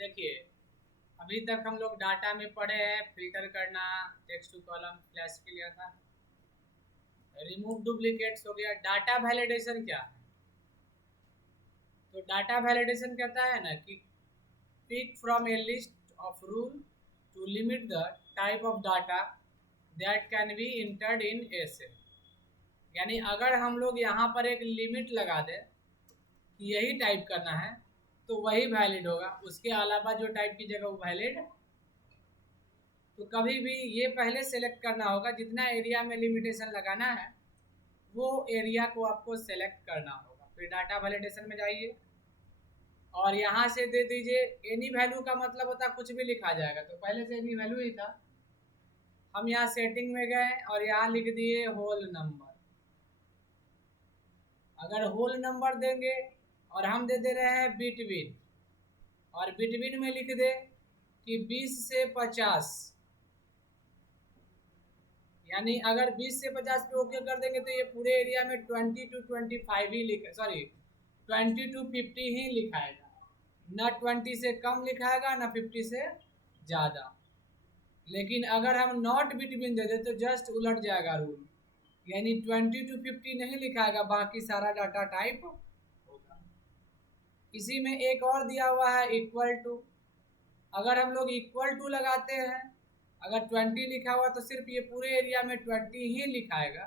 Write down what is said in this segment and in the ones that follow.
देखिए, अभी तक हम लोग डाटा में पढ़े हैं फिल्टर करना, टेक्स्ट टू कॉलम फ्लैश किया था, रिमूव डुप्लीकेट्स हो गया। डाटा वैलिडेशन क्या है? तो डाटा वैलिडेशन कहता है ना कि pick from a list of rule to limit the type of data that can be entered in a cell. यानी अगर हम लोग यहाँ पर एक लिमिट लगा दें कि यही टाइप करना है तो वही वैलिड होगा, उसके अलावा जो टाइप की जगह वो वैलिड। तो कभी भी ये पहले सेलेक्ट करना होगा, जितना एरिया में लिमिटेशन लगाना है वो एरिया को आपको सेलेक्ट करना होगा। फिर डाटा वैलिडेशन में जाइए और यहाँ से दे दीजिए एनी वैल्यू का मतलब होता है कुछ भी लिखा जाएगा, तो पहले से एनी वैल्यू ही था। हम यहाँ सेटिंग में गए और यहाँ लिख दिए होल नंबर। अगर होल नंबर देंगे और हम दे दे रहे हैं बिटवीन, और बिटवीन में लिख दे कि 20 से 50, यानी अगर 20 से 50 पे ओके कर देंगे तो ये पूरे एरिया में 20 to 25 ही लिखा, सॉरी 20 to 50 ही लिखाएगा, ना 20 से कम लिखाएगा ना 50 से ज़्यादा। लेकिन अगर हम नॉट बिटवीन दे दे तो जस्ट उलट जाएगा रूल, यानी 20 to 50 नहीं लिखाएगा, बाकी सारा डाटा टाइप होगा। इसी में एक और दिया हुआ है इक्वल टू। अगर हम लोग इक्वल टू लगाते हैं, अगर 20 लिखा हुआ तो सिर्फ ये पूरे एरिया में 20 ही लिखाएगा,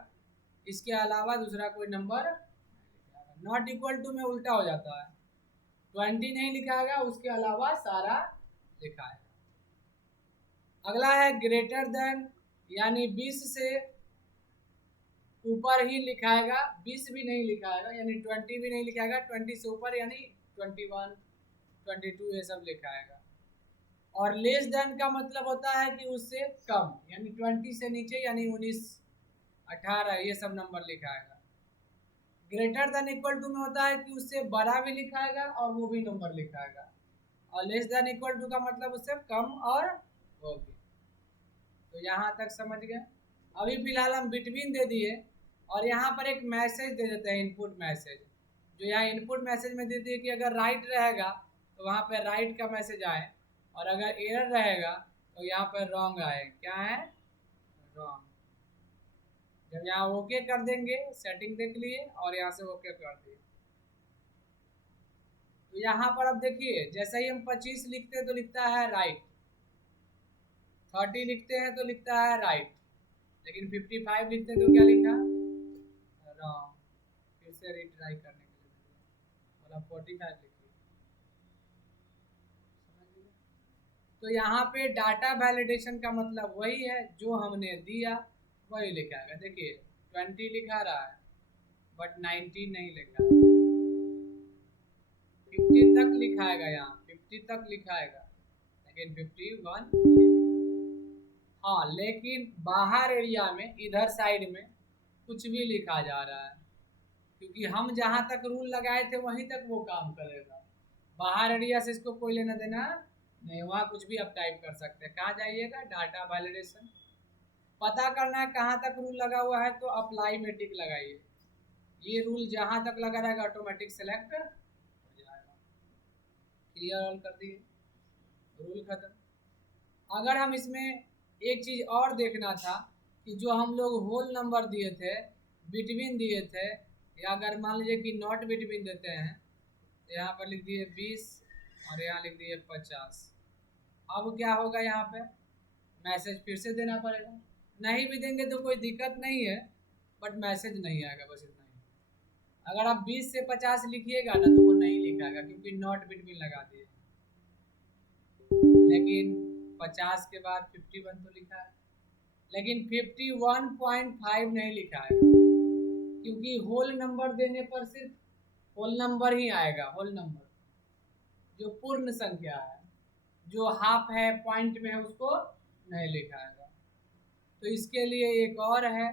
इसके अलावा दूसरा कोई नंबर। नॉट इक्वल टू में उल्टा हो जाता है, 20 नहीं लिखाएगा, उसके अलावा सारा लिखाएगा। अगला है ग्रेटर देन, यानी 20 से ऊपर ही लिखाएगा, 20 भी नहीं लिखाएगा, यानी 20 भी नहीं लिखाएगा, 20 से ऊपर यानी 21, 22 ये सब लिखाएगा। और लेस देन का मतलब होता है कि उससे कम, यानी 20 से नीचे यानी 19, 18 ये सब नंबर लिखाएगा। ग्रेटर देन इक्वल टू में होता है कि उससे बड़ा भी लिखाएगा और वो भी नंबर लिखाएगा, और लेस देन इक्वल टू का मतलब उससे कम और वो भी। तो यहाँ तक समझ गए। अभी फिलहाल हम बिटवीन दे दिए और यहाँ पर एक मैसेज दे देते हैं, इनपुट मैसेज। जो यहाँ इनपुट मैसेज में दे दिए कि अगर राइट रहेगा तो वहाँ पर राइट का मैसेज आए, और अगर एरर रहेगा तो यहाँ पर रॉन्ग आए। क्या है? रॉन्ग। जब यहाँ ओके कर देंगे, सेटिंग देख लिए और यहाँ से ओके कर दिए, तो यहाँ पर अब देखिए जैसे ही हम 25 लिखते हैं तो लिखता है राइट, 30 लिखते हैं तो लिखता है राइट, लेकिन 55 लिखते हैं तो क्या लिखा? रॉन्ग। फिर से रिट्राई करने के लिए बोला 45 लिखिए। तो यहाँ पे डाटा वैलिडेशन का मतलब वही है, जो हमने दिया वही लिखाएगा। देखिए 20 लिखा रहा है बट 19 नहीं लिखा है, 50 तक लिखाएगा, यहाँ 50 तक लिखाएगा लेकिन 51। हाँ, लेकिन बाहर एरिया में इधर साइड में कुछ भी लिखा जा रहा है, क्योंकि हम जहाँ तक रूल लगाए थे वहीं तक वो काम करेगा। बाहर एरिया से इसको कोई लेना देना नहीं, वहाँ कुछ भी आप टाइप कर सकते हैं। कहाँ जाइएगा? Data validation. पता करना है कहाँ तक रूल लगा हुआ है तो अप्लाई में टिक लगाइए। ये रूल जहाँ तक लगा रहेगा ऑटोमेटिक सेलेक्ट हो जाएगा। क्लियर ऑल कर दिए, रूल खत्म। अगर हम इसमें एक चीज़ और देखना था कि जो हम लोग होल नंबर दिए थे, बिटवीन दिए थे, या अगर मान लीजिए कि नॉट बिटवीन देते हैं तो यहाँ पर लिख दिए 20 और यहाँ लिख दिए 50। अब क्या होगा? यहाँ पे मैसेज फिर से देना पड़ेगा। नहीं भी देंगे तो कोई दिक्कत नहीं है, बट मैसेज नहीं आएगा, बस इतना ही। अगर आप 20 से 50 लिखिएगा ना तो वो नहीं लिखाएगा, क्योंकि नॉट बिटवीन लगा दिए। लेकिन 50 के बाद 51 तो लिखा है, लेकिन 51.5 नहीं लिखा है, क्योंकि होल नंबर देने पर सिर्फ होल नंबर ही आएगा। होल नंबर जो पूर्ण संख्या है, जो हाफ है, पॉइंट में है, उसको नहीं लिखाएगा। तो इसके लिए एक और है,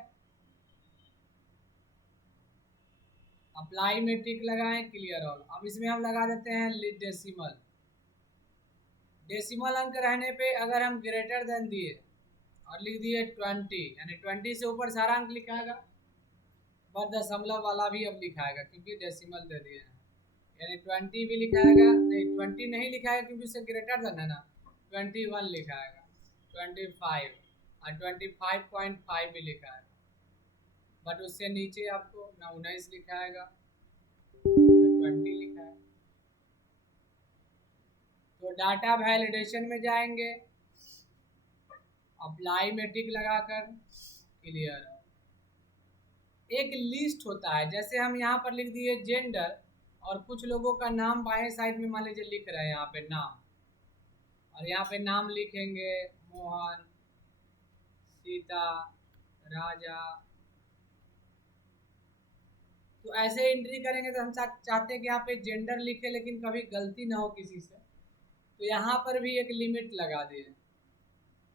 अप्लाई में टिक लगाएं, क्लियर ऑल। अब इसमें हम लगा देते हैं डेसिमल। डेसिमल अंक रहने पे अगर हम ग्रेटर देन दिए और लिख दिए 20, यानी 20 से ऊपर सारा अंक लिखाएगा, पर दशमलव वाला भी अब लिखाएगा क्योंकि डेसिमल दे दिए हैं। यानी 20 भी लिखाएगा, नहीं 20 नहीं लिखाएगा क्योंकि उससे ग्रेटर देन है ना, 21 लिखाएगा, 25 और 25.5 भी लिखाएगा, बट उससे नीचे आपको ना 19 लिखाएगा ना 20 लिखाएगा। तो डाटा वैलिडेशन में जाएंगे, अप्लाई में टिक लगाकर क्लियर। एक लिस्ट होता है, जैसे हम यहाँ पर लिख दिए जेंडर और कुछ लोगों का नाम बाएं साइड में मान लीजिए लिख रहे हैं यहाँ पे नाम, और यहाँ पे नाम लिखेंगे मोहन, सीता, राजा। तो ऐसे एंट्री करेंगे तो हम चाहते हैं कि यहाँ पे जेंडर लिखे लेकिन कभी गलती ना हो किसी से, तो यहाँ पर भी एक लिमिट लगा दिए।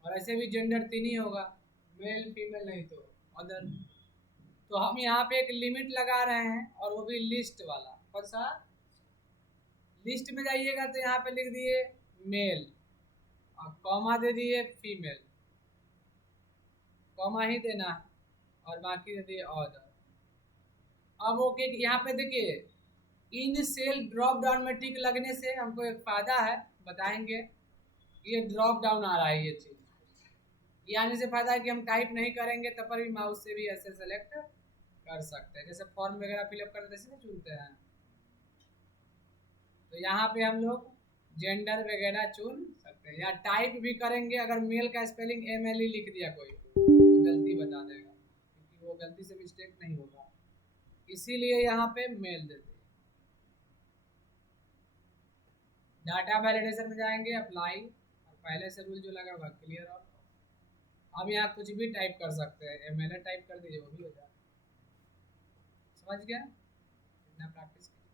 और ऐसे भी जेंडर 3 ही होगा, मेल फीमेल नहीं तो अदर। तो हम यहाँ पे एक लिमिट लगा रहे हैं और वो भी लिस्ट वाला। कौन सा? लिस्ट में जाइएगा तो यहाँ पे लिख दिए मेल और कॉमा दे दिए फीमेल, कॉमा ही देना है और बाकी दे दिए अदर। अब ओके, यहाँ पे देखिए इन सेल ड्रॉप डाउन में टिक लगने से हमको एक फायदा है, बताएंगे। ये ड्रॉप डाउन आ रहा है, ये चीज ये आने से फायदा है कि हम टाइप नहीं करेंगे तब पर भी माउस से भी ऐसे सेलेक्ट कर सकते हैं, जैसे फॉर्म वगैरह फिलअप करते हैं ना चुनते हैं। तो यहाँ पे हम लोग जेंडर वगैरह चुन सकते हैं, या टाइप भी करेंगे। अगर मेल का स्पेलिंग MLE लिख दिया कोई तो गलती बता देगा, क्योंकि वो गलती से मिस्टेक नहीं होगा, इसीलिए यहाँ पे मेल देते हैं। डाटा वैलिडेशन में जाएंगे, अप्लाई, और पहले से रूल जो लगा हुआ क्लियर। और अब यहाँ कुछ भी टाइप कर सकते हैं, MLA टाइप कर दीजिए वो भी हो जाए। समझ गया? इतना